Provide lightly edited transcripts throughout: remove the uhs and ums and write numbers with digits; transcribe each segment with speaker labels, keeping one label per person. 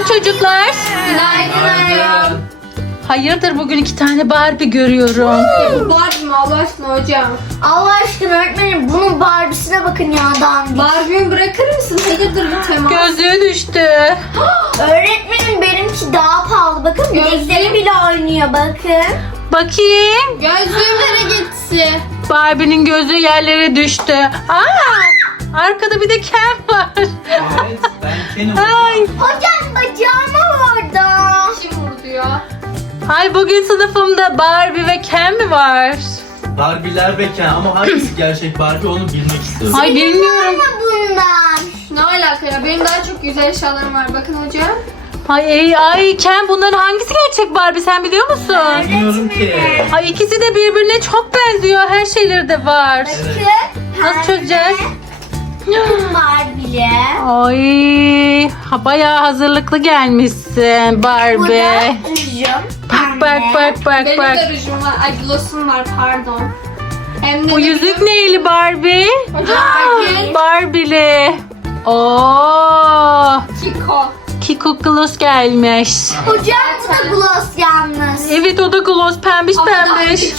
Speaker 1: çocuklar.
Speaker 2: Günaydın.
Speaker 1: Hayırdır bugün 2 tane Barbie görüyorum.
Speaker 2: Barbie mi Allah aşkına hocam?
Speaker 3: Allah aşkına öğretmenim bunun Barbie'sine bakın ya dandik.
Speaker 2: Barbie'yi bırakır mısın? Hayırdır bu tema?
Speaker 1: Gözlüğü düştü.
Speaker 3: Öğretmenim benimki daha pahalı. Bakın bilekleri bile oynuyor bakın.
Speaker 1: Bakayım.
Speaker 2: Gözlüğüm nereye gitti?
Speaker 1: Barbie'nin gözü yerlere düştü. Arkada bir de Ken var.
Speaker 4: Evet, ben Ken'im.
Speaker 1: Ay.
Speaker 3: Hocam bacağıma vurdu.
Speaker 2: Kim vurdu ya?
Speaker 1: Ay bugün sınıfımda Barbie ve Ken mi var?
Speaker 4: Barbie'ler ve Ken ama hangisi gerçek Barbie onu bilmek istiyorum.
Speaker 1: Ay bilmiyorum.
Speaker 3: Ama bundan.
Speaker 2: Ne alaka ya? Benim daha çok güzel eşyalarım var. Bakın hocam.
Speaker 1: Ay Ken bunların hangisi gerçek Barbie sen biliyor musun?
Speaker 4: Bilmiyorum ki.
Speaker 1: Ay ikisi de birbirine çok benziyor. Her şeyleri de var.
Speaker 3: Bakın.
Speaker 1: Nasıl çözeceğiz?
Speaker 3: Barbie'li.
Speaker 1: Ay bayağı hazırlıklı gelmişsin
Speaker 3: Bu
Speaker 1: Barbie.
Speaker 3: da rujum.
Speaker 1: Bak
Speaker 2: Benim
Speaker 1: bak.
Speaker 2: de rujum var. Ay glossum var pardon. Hem de
Speaker 1: Bu
Speaker 2: ne
Speaker 1: yüzük
Speaker 2: bileyim-
Speaker 1: neyli Barbie?
Speaker 2: Hocam bakın.
Speaker 1: Barbie'li. Oo,
Speaker 2: Kiko.
Speaker 1: Kiko Gloss gelmiş.
Speaker 3: Hocam bu da gloss yalnız.
Speaker 1: Evet o da gloss pembiş
Speaker 2: Ama
Speaker 1: pembiş.
Speaker 2: dandik.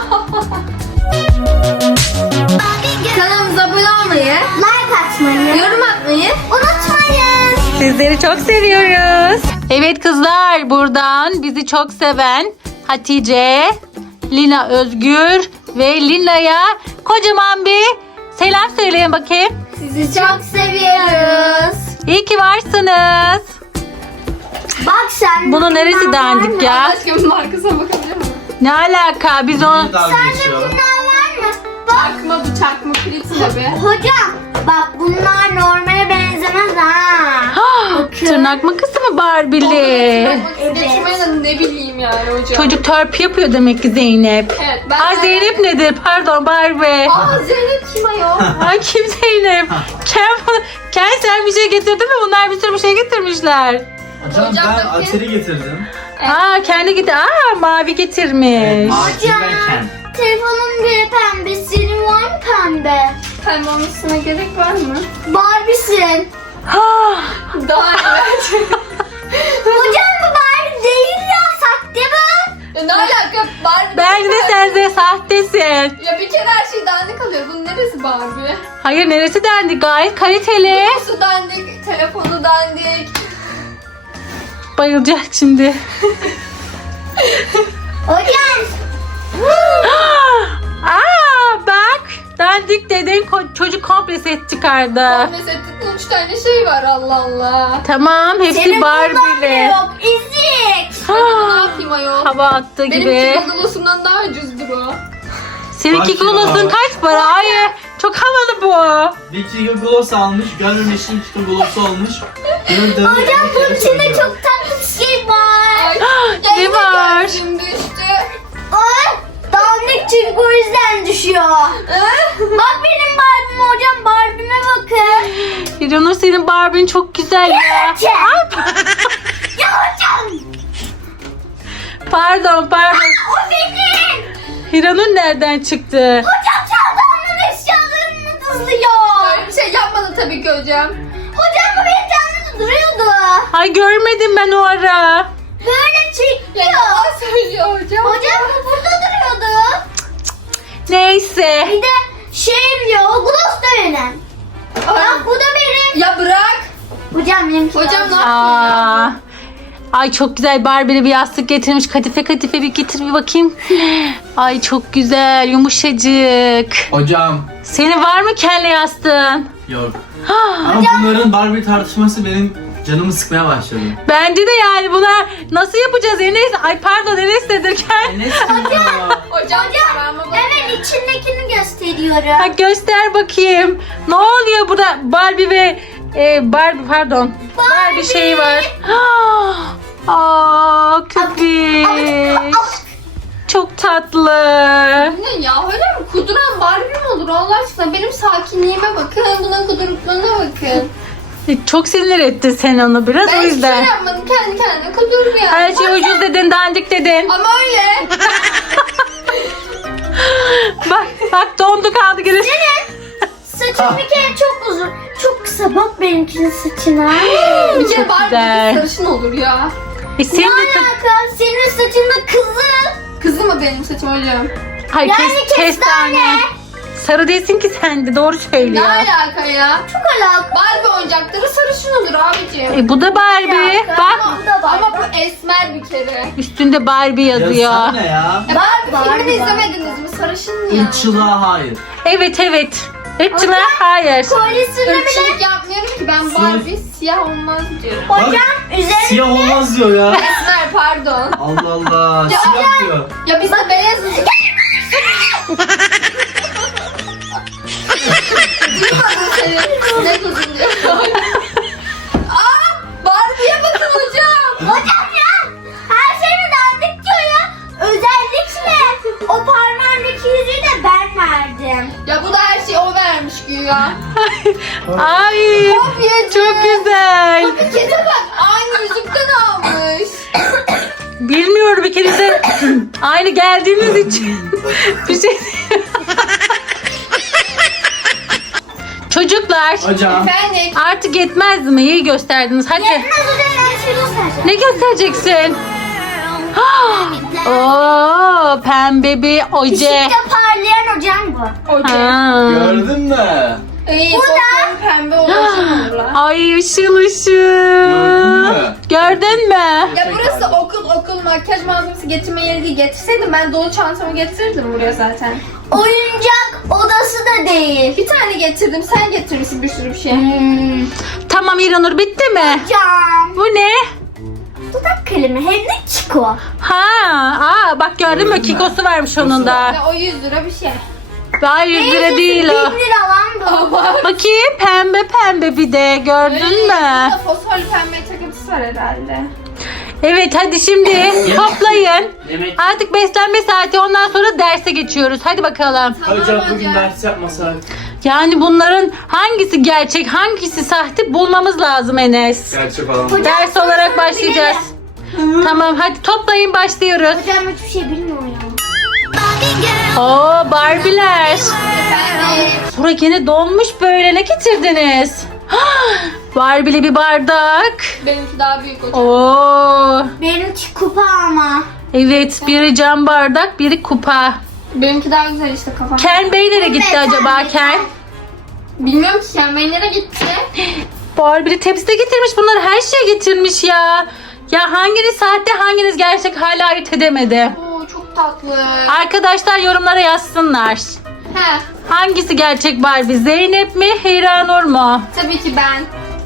Speaker 2: Kanalımıza abone olmayı,
Speaker 3: Like atmayı
Speaker 2: yorum atmayı
Speaker 3: unutmayın.
Speaker 1: Sizleri çok seviyoruz. Evet kızlar buradan bizi çok seven Hatice, Lina Özgür ve Lina'ya kocaman bir selam söyleyin bakayım.
Speaker 3: Sizi çok seviyoruz.
Speaker 1: İyi ki varsınız.
Speaker 3: Bak sen.
Speaker 1: Bunun neresi dandik ya?
Speaker 2: Başka bir markasına bakabilir miyim?
Speaker 1: Ne alaka biz onu...
Speaker 4: Niye dalga geçiyor?
Speaker 3: Bunlar var mı? Bak.
Speaker 2: Çakma bıçak mı? Kilit ne be?
Speaker 3: Hocam bak bunlar normale benzemez ha.
Speaker 1: Tırnak makası mı Barbie'li?
Speaker 3: Evet.
Speaker 2: Geçmeyi ne bileyim yani hocam.
Speaker 1: Çocuk törpü yapıyor demek ki Zeynep.
Speaker 2: Evet ben...
Speaker 1: Ay Zeynep nedir? Pardon Barbie.
Speaker 2: Aa Zeynep kim ayol?
Speaker 1: Ay kim Zeynep? Ken sen bir şey getirdin mi? Bunlar bir sürü bir şey getirmişler.
Speaker 4: Hocam
Speaker 2: Hocam
Speaker 4: ben
Speaker 2: bakayım.
Speaker 4: Atari getirdim.
Speaker 1: Kendi gitti. mavi getirmiş.
Speaker 4: Atari ve Ken.
Speaker 3: Telefonun biri pembe. Senin var mı pembe?
Speaker 2: Pembe olmasına gerek var mı?
Speaker 3: Barbie'sin.
Speaker 2: Daha evet.
Speaker 3: Hocam bu Barbie değil ya. Sahte bu.
Speaker 2: Ne alaka? Barbie.
Speaker 1: Bence de sen de sahtesin.
Speaker 2: Ya bir kere her şey dandik alıyor. Bunun neresi Barbie?
Speaker 1: Hayır neresi dendi? Gayet kaliteli.
Speaker 2: Su dandik, telefonu dandik.
Speaker 1: Bayılacak şimdi.
Speaker 3: Hocam.
Speaker 1: Bak. Dandik dedin çocuk komple set çıkardı.
Speaker 2: Mesela 3 tane şey var Allah Allah.
Speaker 1: Tamam hepsi
Speaker 3: Senin bundan bile
Speaker 1: Barbie'li.
Speaker 3: yok. İzik.
Speaker 2: Ne yapayım ayol?
Speaker 1: Hava attı
Speaker 2: Benim
Speaker 1: gibi.
Speaker 2: Kiko daha ucuzdur o.
Speaker 1: Seninki
Speaker 4: Bak ya.
Speaker 1: Gloss'un kaç para? Hayır. Çok havalı bu.
Speaker 4: Bir kilo gloss almış, görmemişim kilo gloss olmuş. Gördüm.
Speaker 3: Hocam bunun içinde çok tatlı bir şey var.
Speaker 2: Ay,
Speaker 1: Ne
Speaker 2: yine
Speaker 1: var?
Speaker 2: gözüm düştü.
Speaker 3: Ay, dandik çünkü o yüzden düşüyor. Bak benim Barbie'm hocam. Barbie'me bakın.
Speaker 1: İranur senin Barbie'n çok güzel ya.
Speaker 3: Ya hocam.
Speaker 1: Pardon.
Speaker 3: O benim.
Speaker 1: Hiranur nereden çıktı?
Speaker 3: Hocam çantamın eşyalarımı tızlıyor.
Speaker 2: Öyle bir şey yapmadı tabii ki hocam.
Speaker 3: Hocam bu benim çantamda duruyordu.
Speaker 1: Ay görmedim ben o ara.
Speaker 3: Böyle
Speaker 2: Ya
Speaker 3: çekiyor.
Speaker 2: yalan söylüyor hocam.
Speaker 3: Hocam bu burada duruyordu.
Speaker 1: Neyse.
Speaker 3: Bir de şey diyor. O gloss da benim.
Speaker 2: Ay,
Speaker 3: Bak bu da benim.
Speaker 2: ya bırak.
Speaker 3: Hocam benimki.
Speaker 2: Hocam ne yapıyorsun?
Speaker 1: Aa. Ay çok güzel Barbie'li bir yastık getirmiş. Kadife bir getir bir bakayım. Ay çok güzel yumuşacık.
Speaker 4: Hocam
Speaker 1: Senin var mı kelle yastığın?
Speaker 4: yok. Ama bunların Barbie tartışması benim canımı sıkmaya başladı.
Speaker 1: Bence de yani buna nasıl yapacağız Enes? Ay pardon Enes dedirken.
Speaker 4: Ne sıkıyor?
Speaker 2: Hocam parmağıma bakın.
Speaker 3: Evet içindekini gösteriyorum.
Speaker 1: Ha, göster bakayım. Ne oluyor burada? Barbie ve Barbie şey var. Köpek. Çok tatlı.
Speaker 2: Ne ya hocam kuduran Barbie mi olur Allah aşkına? Benim sakinliğime bakın. Bunun kudurukluğuna bakın.
Speaker 1: Çok sinir etti sen onu biraz
Speaker 2: Ben
Speaker 1: o
Speaker 2: hiçbir
Speaker 1: yüzden.
Speaker 2: şey yapmadım. Kendi kendine kuduruyor.
Speaker 1: Her şey ucuz dedin, dandik dedin.
Speaker 2: Ama öyle.
Speaker 1: Bak dondu kaldı geri.
Speaker 3: Saçım bir kere çok uzun. Çok kısa bak benimkinin saçına.
Speaker 2: Bir kere
Speaker 1: Çok
Speaker 2: Barbie
Speaker 1: güzel.
Speaker 2: sarışın olur ya.
Speaker 1: Senin
Speaker 3: Ne
Speaker 1: de
Speaker 3: alaka? Senin saçın da kızıl.
Speaker 2: Kızı mı benim saçım hocam?
Speaker 1: Hayır,
Speaker 3: Yani kestane.
Speaker 1: Sarı değilsin ki sen de, doğru
Speaker 2: Ne
Speaker 1: söylüyor.
Speaker 2: alaka ya?
Speaker 3: Çok alaka.
Speaker 2: Barbie oyuncakları sarışın olur abicim.
Speaker 1: Bu da Barbie.
Speaker 3: alaka?
Speaker 1: Bak,
Speaker 3: Bu da var.
Speaker 2: Ama bu esmer bir kere.
Speaker 1: üstünde Barbie
Speaker 4: Ya
Speaker 1: yazıyor.
Speaker 4: sen ne ya?
Speaker 2: Barbie filmini
Speaker 3: Barbie.
Speaker 2: izlemediniz mi? Sarışın ya.
Speaker 4: Irkçılığa hayır.
Speaker 1: Evet. Irkçılığa hayır.
Speaker 3: Kolyesinde bile.
Speaker 2: Irkçılık yapmıyorum ki ben Barbie siyah olmaz diyorum.
Speaker 3: Hocam üzerine
Speaker 4: Siyah olmaz diyor ya.
Speaker 2: Esmer pardon.
Speaker 4: Allah Allah. Siyah diyor.
Speaker 2: Ya biz de beyaz Ne kızım diyor. Aa, Barbie'ye bakın hocam.
Speaker 3: Hocam ya her şeyini dandik diyor ya. Özellikle o parmağındaki yüzüğü de ben verdim.
Speaker 2: Ya bu da her şeyi o vermiş güya.
Speaker 1: Ay,
Speaker 2: Kopyacı.
Speaker 1: çok güzel.
Speaker 2: Kete bak aynı yüzükten almış.
Speaker 1: Bilmiyorum, bir kere de aynı geldiğiniz için bir şey. Çocuklar,
Speaker 4: Hocam.
Speaker 2: Efendim.
Speaker 1: artık yetmez mi? İyi gösterdiniz. Hadi.
Speaker 3: Yetmez hocam ben şunu göstereceğim.
Speaker 1: Ne göstereceksin? Oo, pembe bir oje.
Speaker 3: Işıkta parlayan hocam bu.
Speaker 1: Ha.
Speaker 4: Gördün mü?
Speaker 2: İyi,
Speaker 3: Bu da-
Speaker 2: fotoğrafı pembe olacak olurlar.
Speaker 1: Ay, ışıl ışıl.
Speaker 4: Gördün mü?
Speaker 1: Gördün mü?
Speaker 2: Ya burası okul makyaj malzemesi getirme yeri değil. Getirseydim ben dolu çantamı getirirdim buraya zaten.
Speaker 3: Oyuncak odası da değil.
Speaker 2: Bir tane getirdim, sen getirmişsin bir sürü bir şey.
Speaker 1: Tamam İranur, bitti mi?
Speaker 3: Hocam.
Speaker 1: Bu ne?
Speaker 3: Dudak kalemi hem de çiko.
Speaker 1: Bak gördün mü? Kikosu varmış onun da.
Speaker 2: Ya o 100 lira bir şey.
Speaker 1: Daha 100 lira değil o.
Speaker 3: 1000 lira lan bu.
Speaker 1: Bakayım, pembe bir de, gördün mü?
Speaker 2: Burada fosforlu pembe takıntısı var herhalde.
Speaker 1: Evet, hadi şimdi toplayın.
Speaker 4: Yemek.
Speaker 1: Artık beslenme saati, ondan sonra derse geçiyoruz. Hadi bakalım.
Speaker 2: Tamam
Speaker 4: Hocam bugün ders yapmasak.
Speaker 1: Yani bunların hangisi gerçek, hangisi sahte bulmamız lazım Enes.
Speaker 4: Gerçek olan.
Speaker 1: Ders olarak başlayacağız. Tamam, hadi toplayın, başlıyoruz.
Speaker 3: Hocam hiçbir şey bilmiyor ya.
Speaker 1: Oo, Barbie'ler.
Speaker 2: Efendim.
Speaker 1: Bura yine donmuş böyle, ne getirdiniz? Barbie'li bir bardak.
Speaker 2: Benimki daha büyük hocam.
Speaker 1: Oo,
Speaker 3: Benimki kupa ama.
Speaker 1: evet, biri cam bardak, biri kupa.
Speaker 2: Benimki daha güzel işte kafam.
Speaker 1: Ken Bey nereye gitti acaba Ken?
Speaker 2: Bilmiyorum ki sen nereye gitti?
Speaker 1: Barbie'li tepsi de getirmiş, bunlar her şeyi getirmiş ya. Ya hanginiz sahte, hanginiz gerçek, hala ayırt edemedi.
Speaker 2: Oo çok tatlı.
Speaker 1: Arkadaşlar yorumlara yazsınlar.
Speaker 2: He,
Speaker 1: Hangisi gerçek Barbie? Zeynep mi, Hiranur mu?
Speaker 2: tabii ki ben.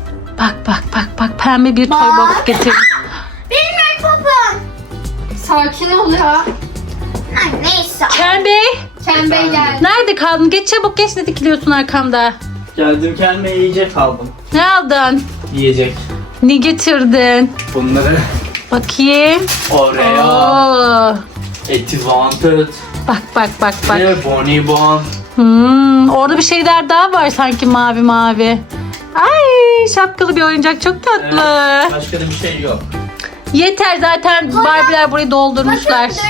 Speaker 1: Bak, pembe bir toy box getirmiş.
Speaker 3: Benim el popom.
Speaker 2: Sakin ol ya.
Speaker 3: Ay, neyse.
Speaker 1: Ken Bey,
Speaker 2: Ken Bey geldi.
Speaker 1: nerede kaldın? Geç çabuk, geç, ne dikiliyorsun arkamda?
Speaker 4: Geldim kendime yiyecek aldım.
Speaker 1: Ne aldın?
Speaker 4: Yiyecek.
Speaker 1: Ne getirdin?
Speaker 4: Bunları
Speaker 1: Bakayım.
Speaker 4: Oreo,
Speaker 1: Oo.
Speaker 4: Eti Wanted
Speaker 1: Bak.
Speaker 4: ve Bonibon.
Speaker 1: Orada bir şeyler daha var sanki, mavi. Ay, şapkalı bir oyuncak, çok tatlı.
Speaker 4: Evet, başka da bir şey yok.
Speaker 1: Yeter zaten, Barbie'ler burayı doldurmuşlar.
Speaker 3: Bakın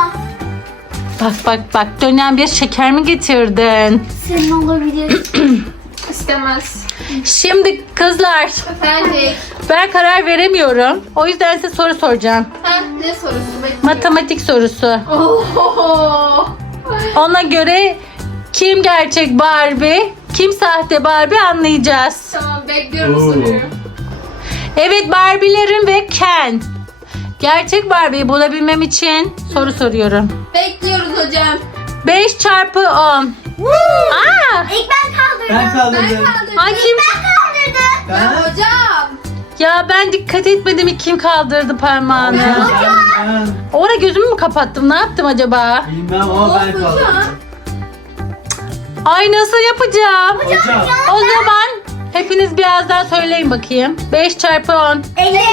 Speaker 3: dönüyor.
Speaker 1: Bak, dönen bir şeker mi getirdin?
Speaker 3: Senin olabilir.
Speaker 2: İstemez.
Speaker 1: Şimdi kızlar,
Speaker 2: Efendim.
Speaker 1: ben karar veremiyorum. O yüzden size soru soracağım.
Speaker 2: Ha, ne sorusu bekliyorum.
Speaker 1: Matematik sorusu.
Speaker 2: Oho.
Speaker 1: Ona göre kim gerçek Barbie, kim sahte Barbie anlayacağız.
Speaker 2: Tamam bekliyorum
Speaker 4: Oo.
Speaker 2: soruyu.
Speaker 1: Evet, Barbie'lerin ve Ken. Gerçek Barbie'yi bulabilmem için soru soruyorum.
Speaker 2: Bekliyoruz hocam.
Speaker 1: 5 çarpı 10. Aa,
Speaker 3: İlk ben kaldırdım.
Speaker 4: Ben kaldırdım.
Speaker 2: Ben kaldırdım.
Speaker 1: ay kim?
Speaker 3: Ben kaldırdım.
Speaker 2: Ya hocam.
Speaker 1: Ya ben dikkat etmedim, kim kaldırdı parmağını.
Speaker 4: Ben
Speaker 1: Orada gözümü mü kapattım, ne yaptım acaba?
Speaker 4: bilmem ama ben
Speaker 2: Hocam.
Speaker 4: kaldırdım.
Speaker 1: Ay, nasıl yapacağım?
Speaker 4: Hocam.
Speaker 1: O zaman hepiniz birazdan söyleyin bakayım. 5 çarpı 10.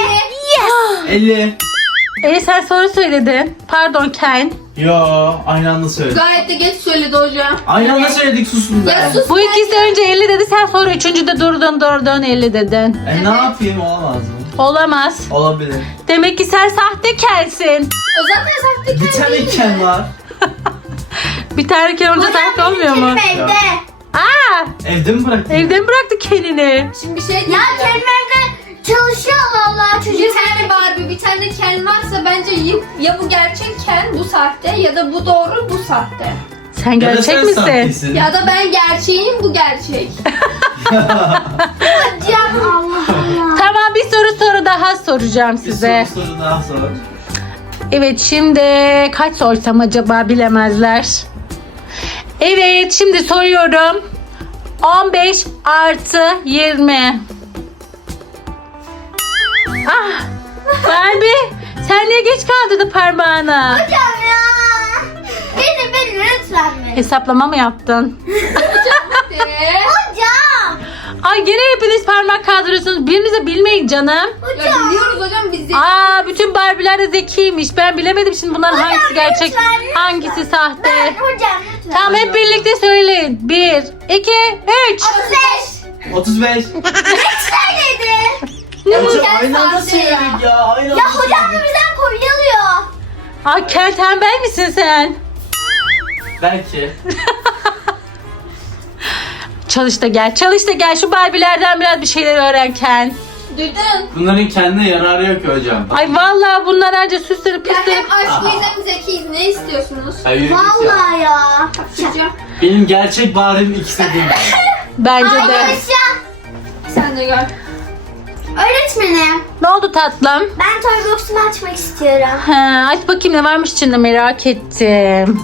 Speaker 3: 50.
Speaker 4: 50.
Speaker 1: Sen soru söyledin. Pardon Ken.
Speaker 4: Yo, aynı anda söyledik.
Speaker 2: Gayet de geç söyledi hocam.
Speaker 4: Aynı anda söyledik, susun be.
Speaker 2: Ya sus.
Speaker 1: Bu ikisi önce 50 dedi, sen sonra üçüncüde durdun 50 dedin.
Speaker 4: Ne yapayım, olamaz mı?
Speaker 1: Olamaz.
Speaker 4: Olabilir.
Speaker 1: Demek ki sen sahte Ken'sin.
Speaker 2: O zaten sahte
Speaker 4: Bir tane Ken var.
Speaker 1: Bir tane Ken olunca sahte olmuyor mu?
Speaker 3: Benim evde.
Speaker 1: Aa,
Speaker 4: Evde mi bıraktın?
Speaker 1: evde mi bıraktı kendini?
Speaker 2: Şimdi bir şey
Speaker 3: Ya
Speaker 2: diyeceğim.
Speaker 3: Kerim evde çalışıyor Allah çocuk.
Speaker 2: Bir tane Barbie, bir tane Ken varsa bence ya bu gerçek Ken bu sahte ya da bu doğru bu sahte.
Speaker 1: Sen
Speaker 4: Ya da
Speaker 1: gerçek
Speaker 4: sen
Speaker 1: misin?
Speaker 4: sahtesin.
Speaker 2: Ya da ben gerçeğim bu gerçek.
Speaker 3: Hocam Allah Allah.
Speaker 1: Tamam, bir soru daha soracağım size.
Speaker 4: Bir soru daha sor.
Speaker 1: Evet, şimdi kaç sorsam acaba, bilemezler. Evet, şimdi soruyorum. 15 artı 20. Ah, Barbie, sen niye geç kaldırdın parmağını?
Speaker 3: Hocam ya. Beni lütfen beni.
Speaker 1: Hesaplama mı yaptın?
Speaker 3: Hocam.
Speaker 1: Ay, gene hepiniz parmak kaldırıyorsunuz. Biriniz de bilmeyin canım.
Speaker 2: Ya biliyoruz hocam biz de.
Speaker 1: Aa, bütün Barbie'ler de zekiymiş. Ben bilemedim şimdi bunların
Speaker 3: Hocam,
Speaker 1: hangisi gerçek,
Speaker 3: lütfen.
Speaker 1: hangisi sahte.
Speaker 3: Hocam lütfen.
Speaker 1: Tamam, hep birlikte söyleyin. 1, 2, 3.
Speaker 3: 35.
Speaker 4: 35.
Speaker 3: Söyledi.
Speaker 4: Hocam
Speaker 2: Ken
Speaker 4: aynı anda
Speaker 2: sahte ya.
Speaker 4: söyledik ya. Aynı anda
Speaker 3: Ya hocam da bizden kopyalıyor.
Speaker 1: Ay, Kel, tembel misin sen?
Speaker 4: Belki.
Speaker 1: Çalış da gel. Çalış da gel. Şu Barbie'lerden biraz bir şeyler öğren Ken.
Speaker 2: Duydun.
Speaker 4: Bunların kendine yararı yok ki hocam.
Speaker 1: Ay vallahi bunlar anca süslenip
Speaker 2: Ya
Speaker 1: püslenip.
Speaker 2: hem aşklıyız hem zekiyiz. Ne istiyorsunuz?
Speaker 4: Hayır, yürü git ya.
Speaker 3: Vallahi ya.
Speaker 2: Hocam.
Speaker 4: Benim gerçek Barbie'm ikisi de değil.
Speaker 1: Bence de.
Speaker 3: Arkadaşlar.
Speaker 2: Sen de gör.
Speaker 3: Öğretmenim.
Speaker 1: Ne oldu tatlım?
Speaker 3: Ben toy box'umu açmak istiyorum.
Speaker 1: Ha, aç bakayım ne varmış içinde, merak ettim.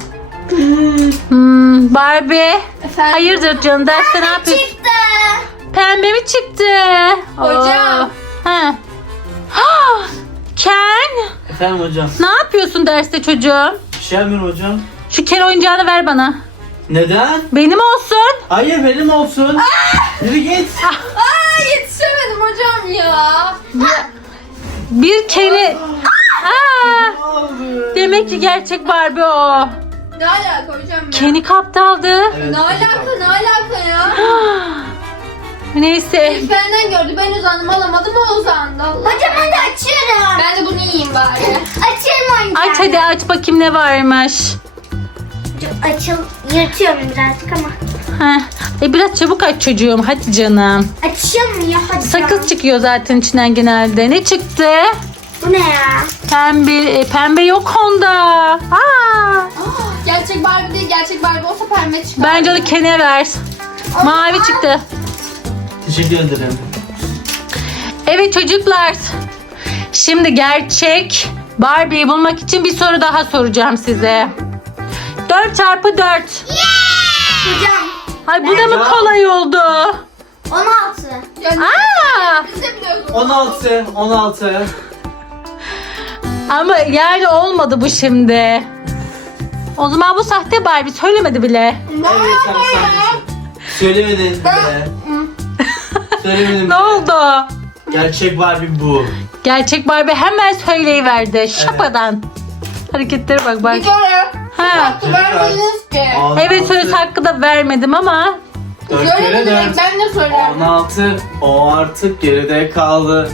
Speaker 1: Barbie.
Speaker 2: Efendim?
Speaker 1: Hayırdır canım, derste ne yapıyorsun?
Speaker 3: Çıktı.
Speaker 1: Pembe mi çıktı?
Speaker 2: Hocam.
Speaker 1: Oo. Ha. Ah, Ken,
Speaker 4: Efendim hocam.
Speaker 1: ne yapıyorsun derste çocuğum?
Speaker 4: Bir şey yapmıyorum hocam.
Speaker 1: Şu Ken oyuncağını ver bana.
Speaker 4: Neden?
Speaker 1: Benim olsun.
Speaker 4: Hayır benim olsun. Yürü git.
Speaker 2: Aa yetişemedim hocam ya.
Speaker 1: Bir Ken'i... Aa,
Speaker 4: Abi.
Speaker 1: demek ki gerçek Barbie o.
Speaker 2: Ne alaka hocam ya?
Speaker 1: Ken'i kaptaldı.
Speaker 4: Evet,
Speaker 2: Ne alaka ya?
Speaker 1: Neyse.
Speaker 2: İlk benden gördü, ben uzandım, alamadım, o uzandı. Allah.
Speaker 3: Hocam hadi açıyorum.
Speaker 2: Ben de bunu yiyeyim bari.
Speaker 3: Açayım oyuncağı.
Speaker 1: Aç hadi, aç bakayım ne varmış.
Speaker 3: Açıl. Yırtıyorum birazcık ama.
Speaker 1: Heh. Biraz çabuk aç çocuğum, hadi canım.
Speaker 3: Açıyor mu ya? Hadi
Speaker 1: Sakız çıkıyor zaten içinden genelde. Ne çıktı?
Speaker 3: Bu ne ya?
Speaker 1: Pembe yok onda. Aa,
Speaker 2: Gerçek Barbie değil, gerçek Barbie olsa pembe çıkar.
Speaker 1: bence onu Ken'e ver. Mavi çıktı.
Speaker 4: Teşekkür ederim.
Speaker 1: Evet çocuklar. Şimdi gerçek Barbie'yi bulmak için bir soru daha soracağım size. 4 çarpı 4.
Speaker 3: Hocam.
Speaker 1: Ay, bu da mı kolay oldu?
Speaker 3: 16.
Speaker 2: Yani
Speaker 1: Aa,
Speaker 2: biz de biliyoruz.
Speaker 4: 16.
Speaker 1: ama yani olmadı bu şimdi. O zaman bu sahte Barbie, söylemedi bile.
Speaker 4: Evet sen sahtesin. Söylemedin bile. Söylemedim.
Speaker 1: Ne oldu?
Speaker 4: Gerçek Barbie bu.
Speaker 1: Gerçek Barbie hemen söyleyiverdi. Şapadan. Hareketlere bak bak.
Speaker 2: Bir kere.
Speaker 1: Ha.
Speaker 2: Hakkı vermediniz ki.
Speaker 1: Evet, söz hakkı da vermedim ama.
Speaker 4: 4 kere
Speaker 2: Söylemediniz,
Speaker 4: 4.
Speaker 2: ben de söylerim.
Speaker 4: 16. O artık geride kaldı.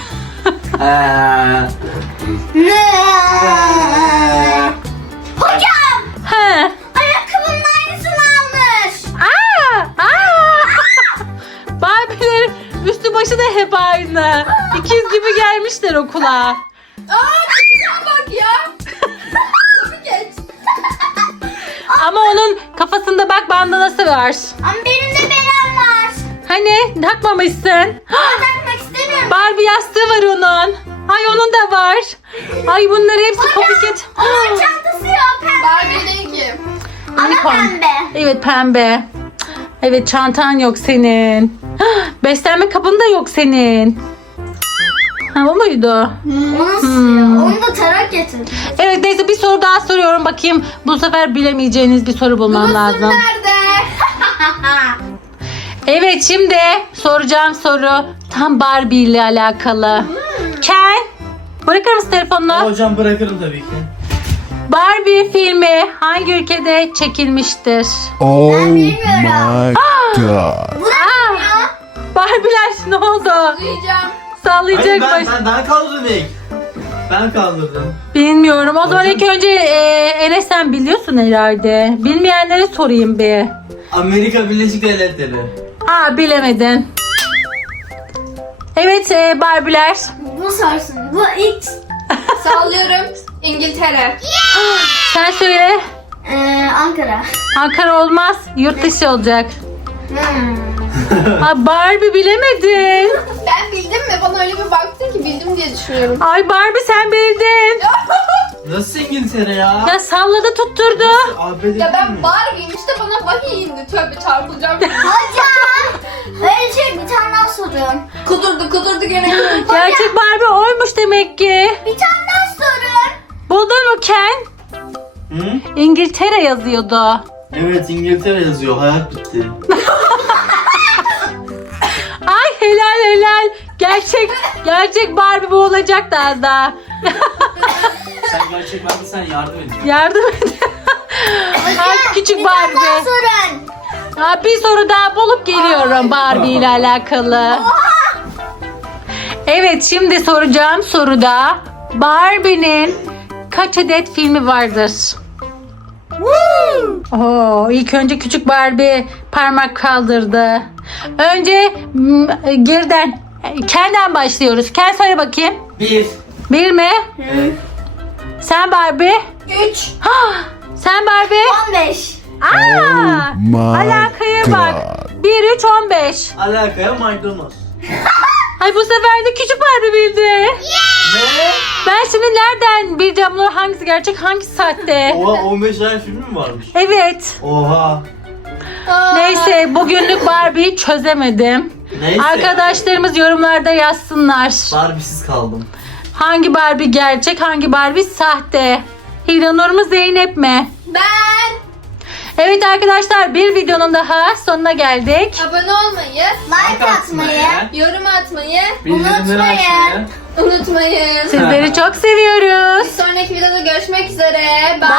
Speaker 3: Hocam.
Speaker 1: Ha.
Speaker 3: Ayakkabının aynısını almış.
Speaker 1: Barbie'lerin üstü başı da hep aynı. İkiz gibi gelmişler okula.
Speaker 2: Aa kızına bak ya. Bunu geç.
Speaker 1: Ama onun kafasında bak bandanası var.
Speaker 3: Ama benim de berem var.
Speaker 1: Hani takmamışsın.
Speaker 3: Takmak istemiyorum.
Speaker 1: Barbie yastığı var onun. Ay, onun da var. Ay, bunları hepsi copycat.
Speaker 3: Onun çantası yok pembe.
Speaker 2: Barbie değil ki.
Speaker 3: Ama
Speaker 1: Unicorn.
Speaker 3: pembe.
Speaker 1: Evet, pembe. Evet, çantan yok senin. Beslenme kabın da yok senin. Ha, o muydu?
Speaker 3: O nasıl ya? Onu da tarak getir.
Speaker 1: Evet, neyse bir soru daha soruyorum bakayım. Bu sefer bilemeyeceğiniz bir soru bulmam lazım.
Speaker 2: Nerede?
Speaker 1: Evet, şimdi soracağım soru tam Barbie ile alakalı. Ken, bırakır mısın telefonunu?
Speaker 4: Hocam bırakırım tabii ki.
Speaker 1: Barbie filmi hangi ülkede çekilmiştir?
Speaker 5: Oh
Speaker 3: bilmiyorum.
Speaker 5: my god.
Speaker 3: Bu ne ya?
Speaker 1: Barbie'ler ne oldu?
Speaker 2: Duyacağım.
Speaker 1: Sallayacak
Speaker 4: Hayır
Speaker 1: baş.
Speaker 4: ben kaldırdım ilk. Ben kaldırdım.
Speaker 1: Bilmiyorum. O zaman
Speaker 4: Hocam-
Speaker 1: ilk önce Enes, sen biliyorsun herhalde. Bilmeyenlere sorayım bir.
Speaker 4: Amerika Birleşik Devletleri.
Speaker 1: Aa, bilemedin. Evet Barbie'ler.
Speaker 3: Bu sarsın. Bu X.
Speaker 2: Sallıyorum. İngiltere.
Speaker 1: Sen söyle.
Speaker 3: Ankara.
Speaker 1: Ankara olmaz. Yurt dışı olacak. Ha, Barbie bilemedin.
Speaker 2: Ben bildim mi? Bana öyle bir baktın ki bildim diye düşünüyorum.
Speaker 1: Ay Barbie sen bildin.
Speaker 4: Nasıl İngiltere ya?
Speaker 1: Ya salladı tutturdu.
Speaker 4: ABD
Speaker 2: Ya ben
Speaker 4: mi?
Speaker 2: Barbie'yim işte bana vahiy indi. Tövbe çarpılacağım.
Speaker 3: Hocam. Öyle şey bir tane daha sorun.
Speaker 2: Kudurdu gene.
Speaker 1: Gerçek Barbie oymuş demek ki.
Speaker 3: Bir tane daha sorun.
Speaker 1: Buldun mu Ken?
Speaker 4: Hı?
Speaker 1: İngiltere yazıyordu.
Speaker 4: Evet İngiltere yazıyor. Hayat bitti.
Speaker 1: Ay helal. Gerçek Barbie bu olacaktı az daha.
Speaker 4: Sen gerçek Barbie sen yardım et.
Speaker 1: Yardım et. Ay küçük
Speaker 3: Bir tane daha
Speaker 1: Barbie.
Speaker 3: sorun.
Speaker 1: Ha, bir soru daha bulup geliyorum Barbie ile alakalı. Evet, şimdi soracağım soruda Barbie'nin kaç adet filmi vardır? Oo, ilk önce küçük Barbie parmak kaldırdı. Önce geriden Ken'den başlıyoruz. Ken söyle bakayım.
Speaker 4: 1.
Speaker 1: Bir mi? Sen Barbie?
Speaker 2: 3.
Speaker 1: Sen Barbie?
Speaker 3: 15.
Speaker 1: Aa!
Speaker 5: my
Speaker 1: Alakaya bak. 1, 3, 15.
Speaker 4: Alakaya maydanoz.
Speaker 1: Ay bu sefer de küçük Barbie bildi.
Speaker 4: Ne?
Speaker 1: Ben şimdi nereden bileceğim bunlar hangisi gerçek hangisi sahte?
Speaker 4: Oha 15 tane film mi varmış?
Speaker 1: Evet.
Speaker 4: Oha.
Speaker 1: Neyse bugünlük Barbie'yi çözemedim.
Speaker 4: Neyse.
Speaker 1: Arkadaşlarımız yorumlarda yazsınlar.
Speaker 4: Barbie'siz kaldım.
Speaker 1: Hangi Barbie gerçek hangi Barbie sahte? Hiranur mu Zeynep mi?
Speaker 2: Ben.
Speaker 1: Evet arkadaşlar bir videonun daha sonuna geldik.
Speaker 2: Abone olmayı,
Speaker 3: Like atmayı.
Speaker 2: yorum atmayı
Speaker 4: Bildirimleri
Speaker 3: Unutmayın.
Speaker 4: açmayı.
Speaker 2: unutmayın.
Speaker 1: Sizleri çok seviyoruz.
Speaker 2: Bir sonraki videoda görüşmek üzere. Bye.